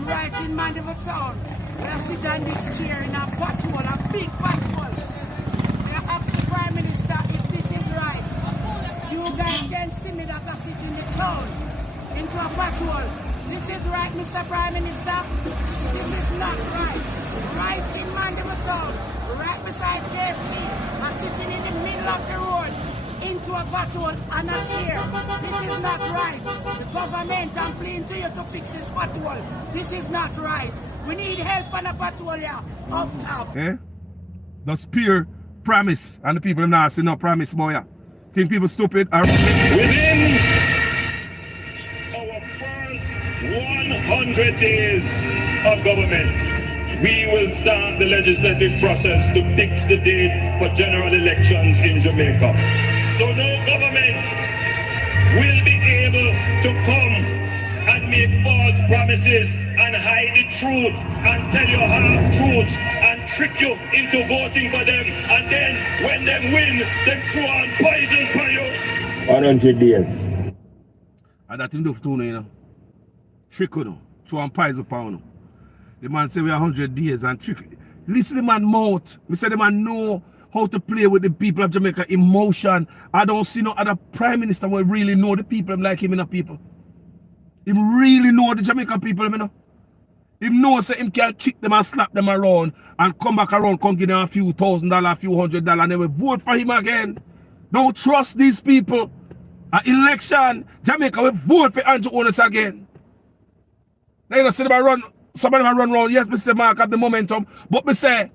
I'm right in Mandeville town. We are sitting on this chair in a bottle, a big bottle. We are asking the Prime Minister if this is right. You guys can see me that I sit in the town, into a bottle. This is right, Mr. Prime Minister. This is not right. Right in Mandeville town, right beside KFC. I'm sitting in the middle of the road, into a bottle and a chair. This is not right. The government, I'm pleading to you to fix this bottle. This is not right. We need help on a bottle here, up top. Eh? That's pure promise. And the people not see no promise, boy. Think people stupid? Within our first 100 days of government, we will start the legislative process to fix the date for general elections in Jamaica. So no government will be able to come and make false promises and hide the truth and tell you half truths and trick you into voting for them, and then when they win, they throw on poison for you. 100 days. And that him do for you know. Trick you know. Throw on poison for you. The man say we are 100 days and trick. Listen to the man mouth. Me say the man know how to play with the people of Jamaica emotion. I don't see no other prime minister who really know the people like him, you know, people. Him really know the Jamaican people, you know. Him know say him can kick them and slap them around and come back around, come give them a few $1,000, a few $100, and then we vote for him again. Don't trust these people. An election, Jamaica will vote for Andrew Holness again. Now you know, see them run, somebody run around, yes, me say Mark have the momentum, but me say,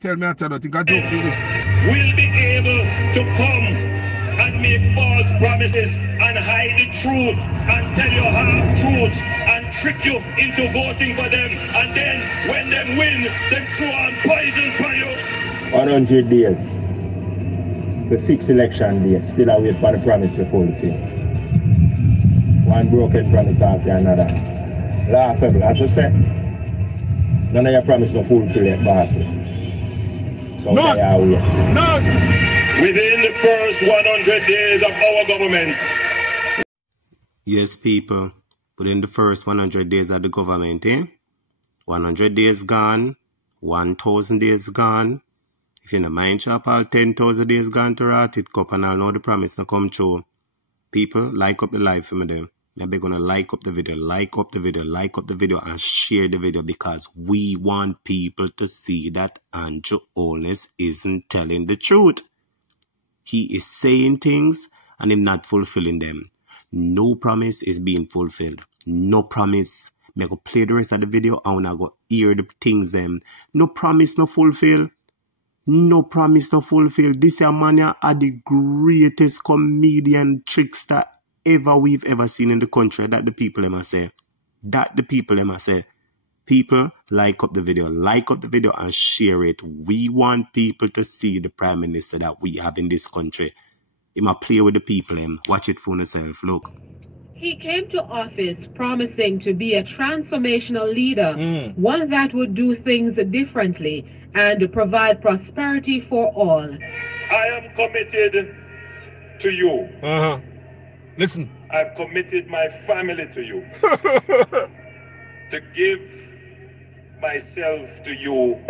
tell me, I tell you, I think I joke to this. Will be able to come and make false promises and hide the truth and tell you half truths and trick you into voting for them, and then when they win, they throw on poison for you. 100 days. The fixed election date, still I wait for the promise to fulfill. One broken promise after another. Laughable, as I said, none of your promise to fulfill it, boss. So None. Within the first 100 days of our government. Yes, people. Within the first 100 days of the government, 100 days gone, 1,000 days gone. If you're in a mine shop, all 10,000 days gone to rot it cup, and I'll know the promise to come true. People, like up the live for me them. Maybe gonna like up the video, and share the video, because we want people to see that Andrew Holness isn't telling the truth. He is saying things and him not fulfilling them. No promise is being fulfilled. No promise. Me go play the rest of the video and I go hear the things them. No promise, no fulfill. No promise, no fulfill. This man are the greatest comedian trickster ever we've ever seen in the country. That the people them say. People, like up the video and share it. We want people to see the Prime Minister that we have in this country. He might play with the people. Watch it for yourself. Look. He came to office promising to be a transformational leader, one that would do things differently and provide prosperity for all. I am committed to you. Listen. I've committed my family to you. To give myself to you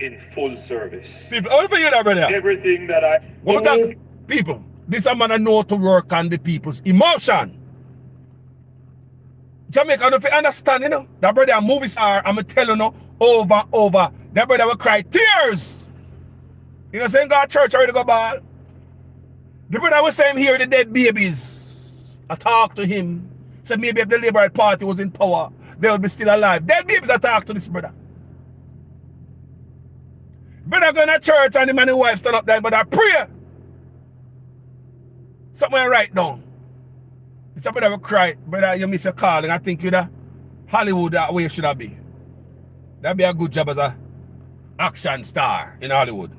in full service. People, I want to hear that, brother. Everything that I... What about that? People, this a man I know to work on the people's emotion. Jamaica, if you understand, you know, that brother a movie star, I'm telling you over and over, that brother will cry tears. You know, saying go to church already go ball. The brother was saying here the dead babies. I talked to him. Said maybe if the Labour Party was in power, they would be still alive. Dead babies I talk to this brother. Brother going to church and him and his wife stand up there, but I pray. Somewhere write down. It's a brother will cry, brother, you miss a call, and I think you that Hollywood that way should have be. That'd be a good job as a action star in Hollywood.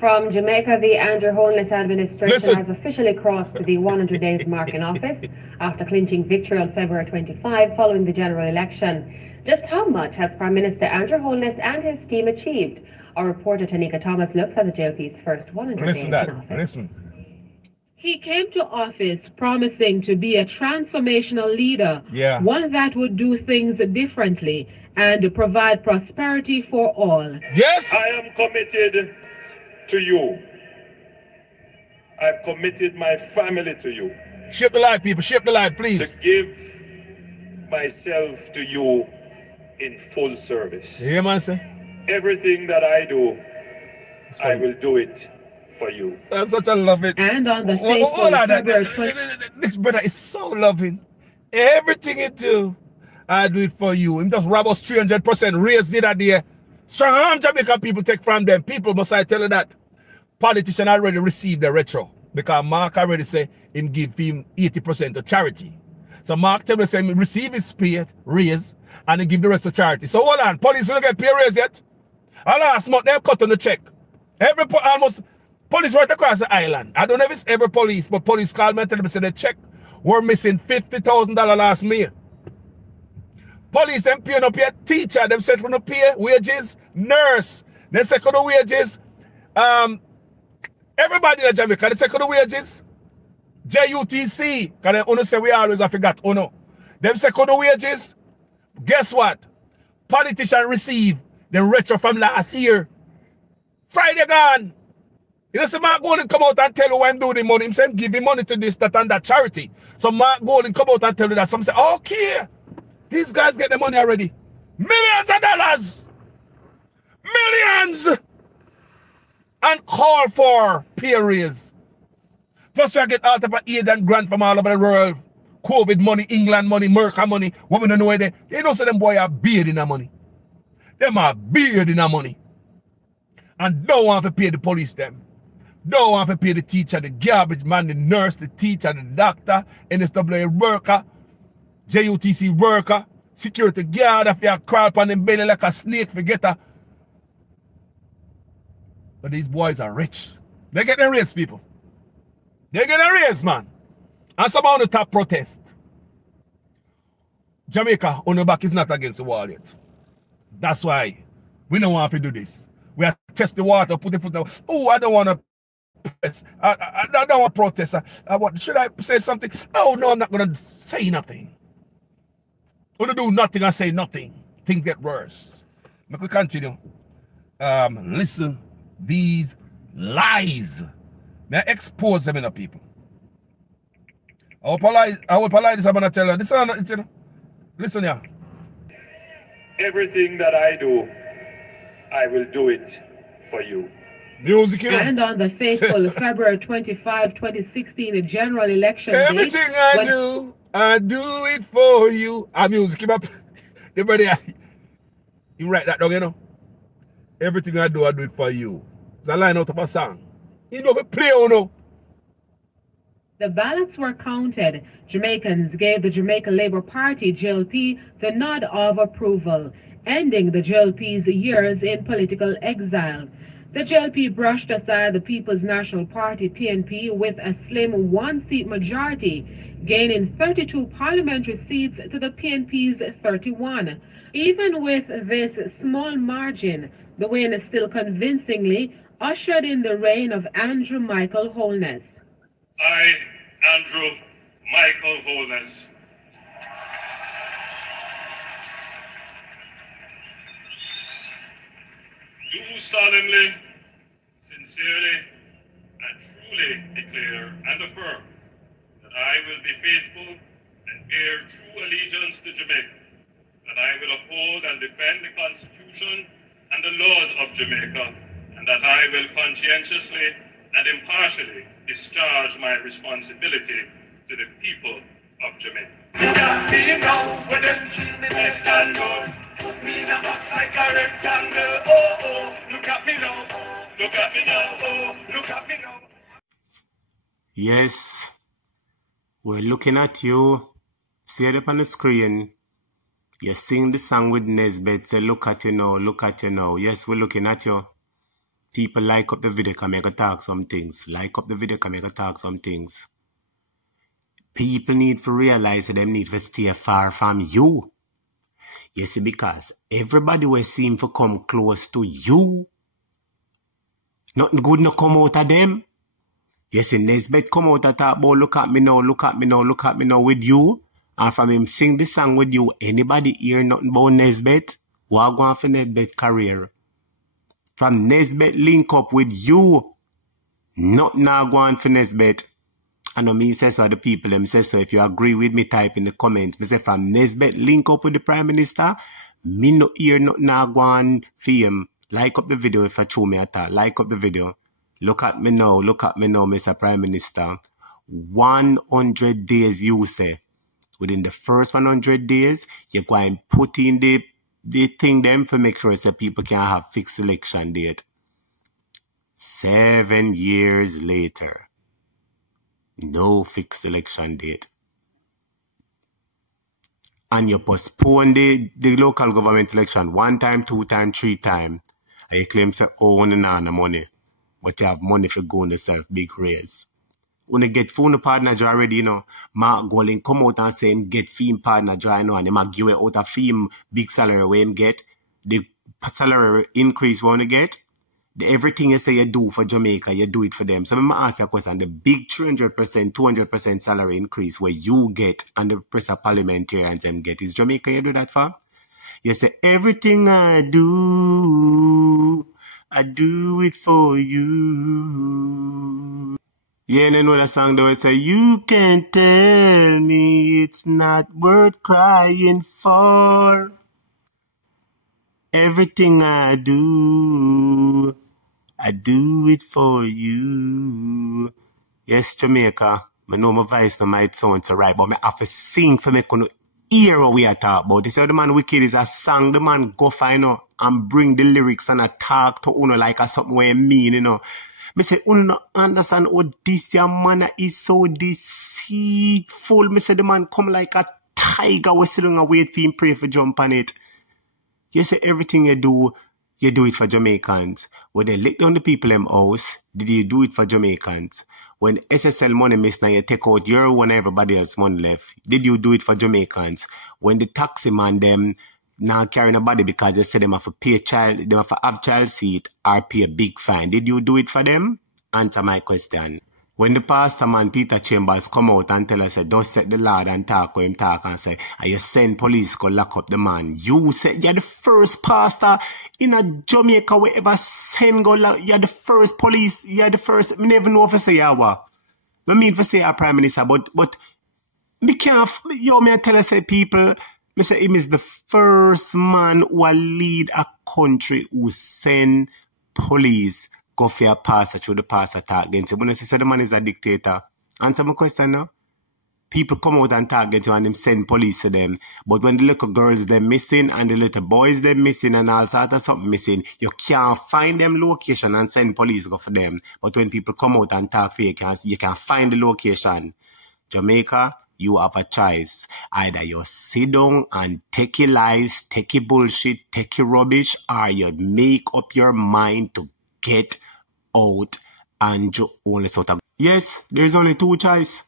From Jamaica, the Andrew Holness administration has officially crossed the 100 days mark in office after clinching victory on February 25 following the general election. Just how much has Prime Minister Andrew Holness and his team achieved? Our reporter Tanika Thomas looks at the JLP's first 100 days in office. Listen. He came to office promising to be a transformational leader, one that would do things differently and provide prosperity for all. Yes! I am committed to you. I've committed my family to you. Ship the light, people. Ship the light, please. To give myself to you in full service. You hear man say? Everything that I do, I will do it for you. That's such a loving. And on the faithful this brother is so loving. Everything he do, I do it for you. Him just rob us 300% raise it that day. Strong arm Jamaican people take from them. People must I tell you that. Politician already received the retro. Because Mark already say him give him 80% to charity. So Mark tell me say him receive his pay raise and he give the rest to charity. So hold on, police don't get pay raise yet. And last month they cut on the check. Almost police right across the island. I don't know if it's every police, but police called me and tell me say the check were missing $50,000 last May. Police them paying up your teacher, them said to pay wages, nurse, they say the wages, everybody in Jamaica, they say the wages, JUTC, because they only say we always have forgot, no. Them say the wages, guess what? Politicians receive the retro from last year. Friday gone. You know, so Mark Golden come out and tell you when do the money. Him say give him money to this, that, and that charity. So Mark Golden come out and tell you that. Some say, okay, these guys get the money already. Millions of dollars. Millions. And call for pay raise. Plus we get all type of aid and grant from all over the world. COVID money, England money, Merca money. What we don't know where they don't say them boy are beard in the money. Them are beard in the money. And don't want to pay the police them. Don't want to pay the teacher, the garbage man, the nurse, the teacher, the doctor, NSWA worker, JUTC worker, security guard, if you crawl upon them belly like a snake, forget her. But these boys are rich. They get a raise, people. They get a raise, man. And some on the top protest. Jamaica on the back is not against the wall yet. That's why we don't want to do this. We have to test the water, put the foot down. Oh, I don't want to protest. I don't want to protest. Should I say something? Oh, no, I'm not going to say nothing. I'm going to do nothing and say nothing. Things get worse. Let me continue. Listen, these lies. May I expose them in the people. I will polite this, I'm going to tell you. Listen here. Everything that I do, I will do it for you. Music, you know? And on the fateful February 25, 2016 general election everything date, I do it for you. Music, keep up. Everybody, you write that down, you know? Everything I do it for you. It's a line out of a song. You know if it play or no. The ballots were counted. Jamaicans gave the Jamaican Labour Party, JLP, the nod of approval, ending the JLP's years in political exile. The JLP brushed aside the People's National Party, PNP, with a slim one-seat majority, gaining 32 parliamentary seats to the PNP's 31. Even with this small margin, the win still convincingly ushered in the reign of Andrew Michael Holness. I, Andrew Michael Holness, do solemnly, sincerely, and truly declare and affirm that I will be faithful and bear true allegiance to Jamaica, that I will uphold and defend the Constitution and the laws of Jamaica, and that I will conscientiously and impartially discharge my responsibility to the people of Jamaica. You got me now, when them see me they stand up. Put me in a box like a rectangle. Oh, oh, look at me now. Look at me now. Oh, look at me now. Yes, we're looking at you. See it up on the screen. You sing the song with Nesbeth. Say, look at you now, look at you now. Yes, we're looking at you. People like up the video, can make a talk some things. Like up the video, can make a talk some things. People need to realize that they need to stay far from you. You see, because everybody will seem to come close to you. Nothing good no come out of them. You see, Nesbeth come out and talk about, look at me now, look at me now, look at me now with you. And from him sing the song with you, anybody hear nothing about Nesbeth? What going for Nesbeth career? From Nesbeth link up with you, nothing now going for Nesbeth. I know me say so, the people them say so. If you agree with me, type in the comments. Me say from Nesbeth link up with the Prime Minister, me no hear nothing now going for him. Like up the video if I show me at all. Like up the video. Look at me now, Mr. Prime Minister. 100 days you say. Within the first 100 days, you're going to put in the thing them for make sure that people can have fixed election date. 7 years later, no fixed election date. And you postpone the local government election 1 time, 2 times, 3 times. And you claim say, oh, no money. But you have money for going yourself big raise. When you get phone partner job already, you know, Mark Golling come out and say him get film partner job, you know, and they might give out a film big salary where him get. The salary increase when you get. Everything you say you do for Jamaica, you do it for them. So I'm going to ask you a question. The big 300%, 200% salary increase where you get and the press of parliamentarians them get, is Jamaica you do that for? You say, everything I do it for you. Yeah, and then with a song though, it say, you can tell me it's not worth crying for. Everything I do it for you. Yes, Jamaica, I know my voice no might sound so right, but I have to sing for me to hear what we are talking about. This is the man wicked is a song, the man go find out and bring the lyrics and a talk to uno like a something where I mean, you know. Me say, uno understand how this your man is so deceitful. Me say the man come like a tiger, we sit down and wait for him pray for jump on it. You say everything you do it for Jamaicans. When they let down the people in house, did you do it for Jamaicans? When SSL money miss now you take out your one everybody else money left, did you do it for Jamaicans? When the taxi man them now carrying a body because they say them have to pay child, them have to have child seat or pay a big fine. Did you do it for them? Answer my question. When the pastor man Peter Chambers come out and tell us, don't set the Lord and talk with him talk and say, and you send police to lock up the man. You said you're the first pastor in a Jamaica we ever send go lock. You're the first police. You're the first. I never know if I say you what. I mean if I say our Prime Minister, but me can't. Yo, me tell us people. Me say him is the first man who will lead a country who send police go for a pastor through the pastor talk against him. When I say the man is a dictator, answer my question now. People come out and talk against him and them send police to them. But when the little girls they're missing and the little boys they're missing and all sorts of something missing, you can't find them location and send police go for them. But when people come out and talk for you, you can find the location. Jamaica, you have a choice. Either you sit down and take your lies, take your bullshit, take your rubbish, or you make up your mind to get out and you only sort of. Yes, there's only 2 choices.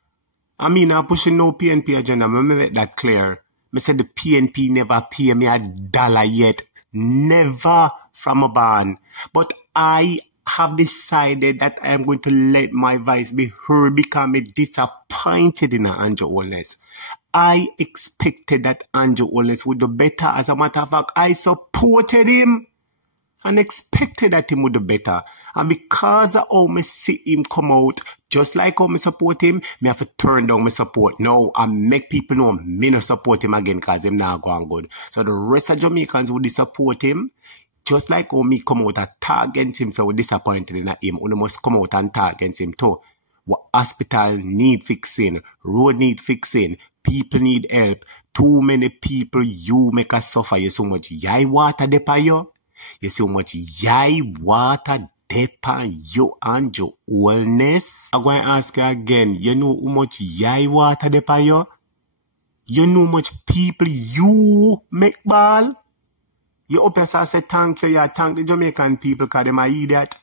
I mean, I'm pushing no PNP agenda. Let me make that clear. I said the PNP never pay me $1 yet. Never from a ban. But I have decided that I am going to let my voice be heard because I'm disappointed in Andrew Holness. I expected that Andrew Holness would do better. As a matter of fact, I supported him and expected that he would do better. And because of how I see him come out, just like how I support him, I have to turn down my support now and make people know me not support him again because him not going good. So the rest of Jamaicans would support him. Just like how me come out and talk against him, so we're disappointed in him. We must come out and talk against him too. What hospital need fixing, road need fixing, people need help. Too many people you make us suffer. You so much yai water depa you. You so much yai water depa you and your wellness. I'm going to ask you again. You know how much yai water depa you? You know how much people you make ball? You up yourself say thank you, thank the Jamaican people because they might idiot.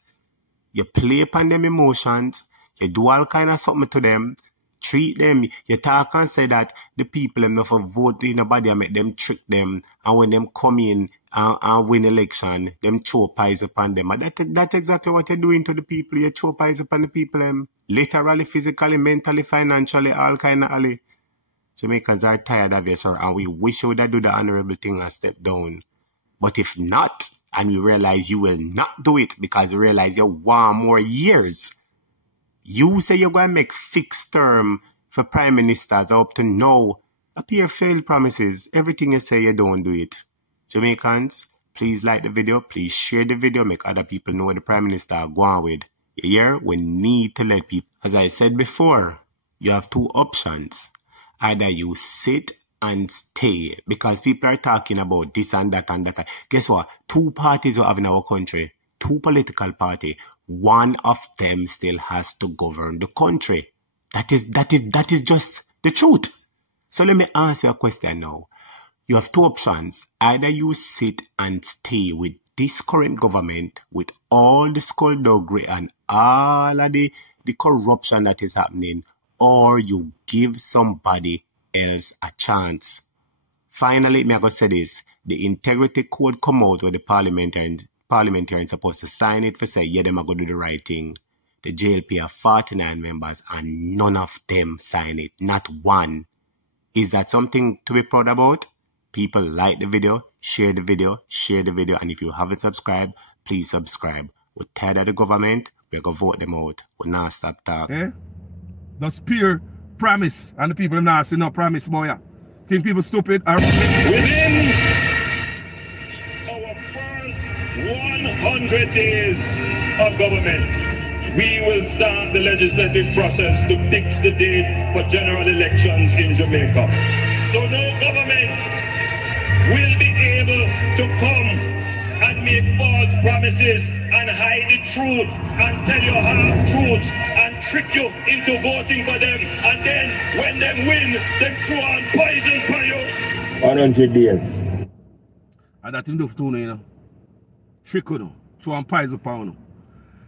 You play upon them emotions, you do all kind of something to them, Treat them. You talk and say that the people them not for vote in nobody and make them trick them. And when them come in and win election, them throw pies upon them. And that's exactly what you're doing to the people. You throw pies upon the people. Literally, physically, mentally, financially, all kind of alley. Jamaicans are tired of you, sir, and we wish you would have do the honorable thing and step down. But if not, and we realize you will not do it because you realize you want more years, you say you're going to make fixed term for prime ministers up to now. Appear failed promises. Everything you say, you don't do it. Jamaicans, please like the video. Please share the video. Make other people know what the prime minister are going with. Here, we need to let people. As I said before, you have two options. Either you sit and stay, because people are talking about this and that and that. Guess what? Two parties we have in our country. Two political parties. One of them still has to govern the country. That is just the truth. So let me ask you a question now. You have two options. Either you sit and stay with this current government with all the skullduggery and all of the corruption that is happening, or you give somebody else a chance. Finally, me I go say this. The integrity code come out where the parliamentarians supposed to sign it for say, yeah, them are going to do the right thing. The JLP have 49 members and none of them sign it. Not one. Is that something to be proud about? People, like the video, share the video, and if you haven't subscribed, please subscribe. We're tired of the government, we're going to vote them out. We're not stop talking. Eh? The spear promise, and the people not see no promise, boy. Think people stupid? Within our first 100 days of government, we will start the legislative process to fix the date for general elections in Jamaica. So no government will be able to come and make false promises and hide the truth and tell you half-truths and trick you into voting for them, and then when them win, them throw on poison for you. 100 days. And that him do for you know. Trick you know. Throw on poison for you.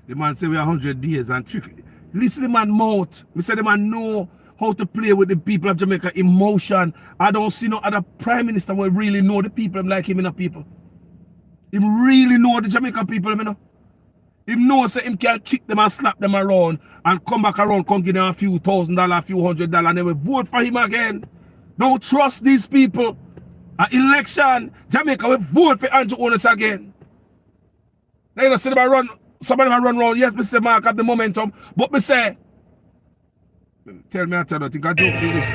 The man say we are 100 days and trick. Listen to the man mouth. We say the man know how to play with the people of Jamaica emotion. I don't see no other prime minister who really know the people like him, you know, people. Him really know the Jamaican people, you know. Him know say him can kick them and slap them around and come back around, come give them a few $1,000, a few $100, and then we vote for him again. Don't trust these people. An election, Jamaica will vote for Andrew Honest again. Now you know, see them run, somebody run around. Yes, Mr. Mark have the momentum, but me say, tell me I think I joke to this.